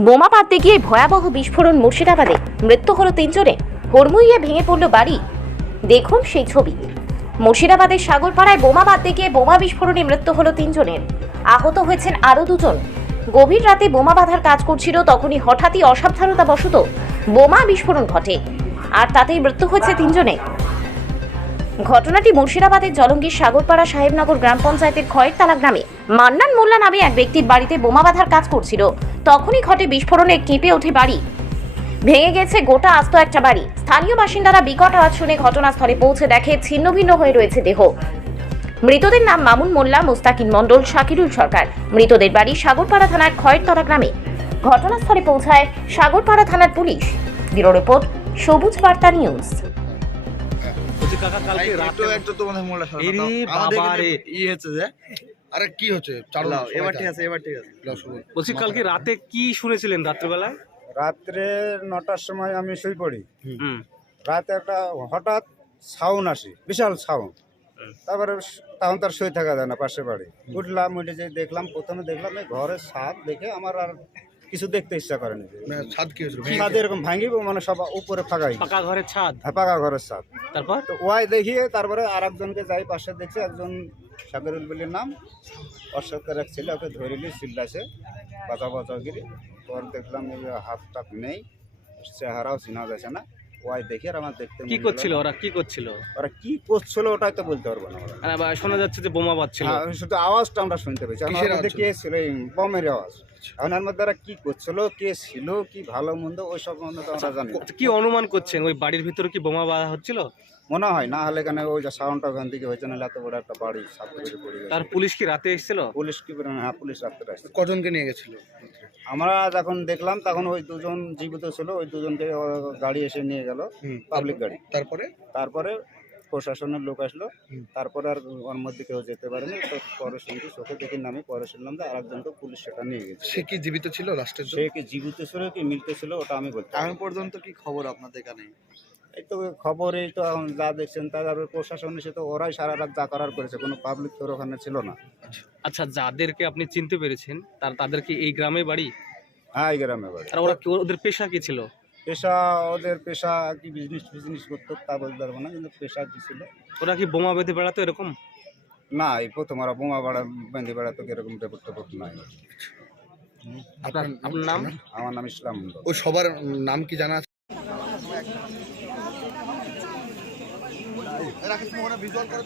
বোমা পাততে গিয়ে ভয়াবহ বিস্ফোরণ মুর্শিদাবাদে। মৃত্যু হলো তিনজনে। হুড়মুড়িয়ে ভেঙে পড়ল বাড়ি। দেখুন সেই ছবি। মুর্শিদাবাদের সাগরপাড়ায় বোমা বাঁধতে গিয়ে বোমা বিস্ফোরণে মৃত্যু হলো তিনজনের। আহত হয়েছেন আরও দুজন। গভীর রাতে বোমা বাঁধার কাজ করছিল তখনই হঠাৎই অসাবধানতা বশত বোমা বিস্ফোরণ ঘটে। আর তাতেই মৃত্যু হয়েছে তিনজনে। ঘটনাটি মুর্শিদাবাদের জলঙ্গির সাগরপাড়া সাহেবনগর গ্রাম পঞ্চায়েতের খয়েরতলা গ্রামে। মান্নান মোল্লা নামে এক ব্যক্তির বাড়িতে বোমা বাঁধার কাজ করছিল। তখনই ঘটে বিস্ফোরণে কেঁপে ওঠে বাড়ি। ভেঙে গেছে গোটা আস্ত একটা বাড়ি। স্থানীয় বাসিন্দারা বিকট আওয়াজ শুনে ঘটনাস্থলে পৌঁছে দেখে ছিন্ন ভিন্ন হয়ে রয়েছে দেহ। মৃতদের নাম মামুন মোল্লা, মুস্তাকিন মণ্ডল, শাকিরুল সরকার। মৃতদের বাড়ি সাগরপাড়া থানার খয়েরতলা গ্রামে। ঘটনাস্থলে পৌঁছায় সাগরপাড়া থানার পুলিশ। ব্যুরো রিপোর্ট, সবুজ বার্তা নিউজ। কাকা কালকে রাতে একটু তোমাদের মোল্লা আমাদের। ই হচ্ছে যে? আরে কি হচ্ছে? চালু এবার ঠিক আছে এবার ঠিক আছে। বলছি কালকে রাতে কি শুনেছিলেন রাত্রেবেলায়? রাত্রে নটার সময় আমি শুই পড়ি। হুম। রাতে একটা হঠাৎ সাউন্ড আসে বিশাল সাউন্ড। তারপরে তখন তার শুয়ে থাকা যায় না পাশে বাড়ি। উঠলাম উঠে যে দেখলাম প্রথমে দেখলাম এই ঘরের ছাদ দেখে আমার আর কিছু দেখতে ইচ্ছা করেনি মানে ছাদ কি হয়েছিল? ছাদ এরকম ভাঙিব মানে সব উপরে ফাঁকাই পাকা ঘরের ছাদ? হ্যাঁ পাকা ঘরের ছাদ। তারপর? তো ওয়াই দেখিয়ে তারপরে আর একজনকে যাই পাশে দেখছি একজন সাগরুল বলির নাম অশোকের এক ছেলে ওকে ধরিলি চিল্লাছে বাঁচা বাঁচা গিরি পর দেখলাম এই যে হাত টাক নেই চেহারাও চিনা যাচ্ছে না। ওয়াই দেখে আর আমার দেখতে কি করছিল ওরা? কি করছিল? ওরা কি করছিল ওটাই তো বলতে পারব না ওরা। মানে শোনা যাচ্ছে যে বোমা বাজছিল হ্যাঁ, শুধু আওয়াজটা আমরা শুনতে পেয়েছি। কিসের আমার মধ্যে কে ছিল? বমের আওয়াজ। এখন এর মধ্যে ওরা কি করছিল? কে ছিল? কি ভালো মন্দ? ওই সব মন্দ তো আমরা জানি কি অনুমান করছেন? ওই বাড়ির ভিতরে কি বোমা বাঁধা হচ্ছিল? মনে হয় না হলে কেন ওই যে সাউন্ডটা ওখান থেকে হয়েছে না এত বড় একটা বাড়ি সাত করে পড়ে গেছে। তার পুলিশ কি রাতে এসেছিল? পুলিশ কি হ্যাঁ পুলিশ আসছে কজনকে নিয়ে গেছিল? আমরা যখন দেখলাম তখন ওই দুজন জীবিত ছিল ওই দুজনকে গাড়ি এসে নিয়ে গেল পাবলিক গাড়ি। তারপরে? তারপরে প্রশাসনের লোক আসলো তারপরে আর ওর মধ্যে কেউ যেতে পারেনি তো পরে শুনছি চোখে দেখে নামে পরে শুনলাম যে আরেকজনকে পুলিশ সেটা নিয়ে গেছে। সে কি জীবিত ছিল লাস্টের সে কি জীবিত ছিল কি মিলতে ছিল ওটা আমি বলতে পারব এখন পর্যন্ত কি খবর আপনাদের এখানে? এই তো খবর তো এখন যা দেখছেন তারপরে প্রশাসন এসে তো ওরাই সারা রাত যা করার করেছে কোনো পাবলিক তোর ওখানে ছিল না। আচ্ছা যাদেরকে আপনি চিনতে পেরেছেন তার তাদের কি এই গ্রামে বাড়ি? হ্যাঁ এই গ্রামে বাড়ি। আর ওরা কি ওদের পেশা কি ছিল? পেশা ওদের পেশা কি বিজনেস ফিজনেস করতো তা বলতে পারব না কিন্তু পেশা কি ছিল? ওরা কি বোমা বেঁধে বেড়াতো এরকম? না এই প্রথম ওরা বোমা বাড়া বেঁধে বেড়াতো এরকম টেপট টেপট নাই। আপনার আপনার নাম? আমার নাম ইসলাম ওই সবার নাম কি জানা আছে? রাকেশ মোহনা ভিজুয়াল করো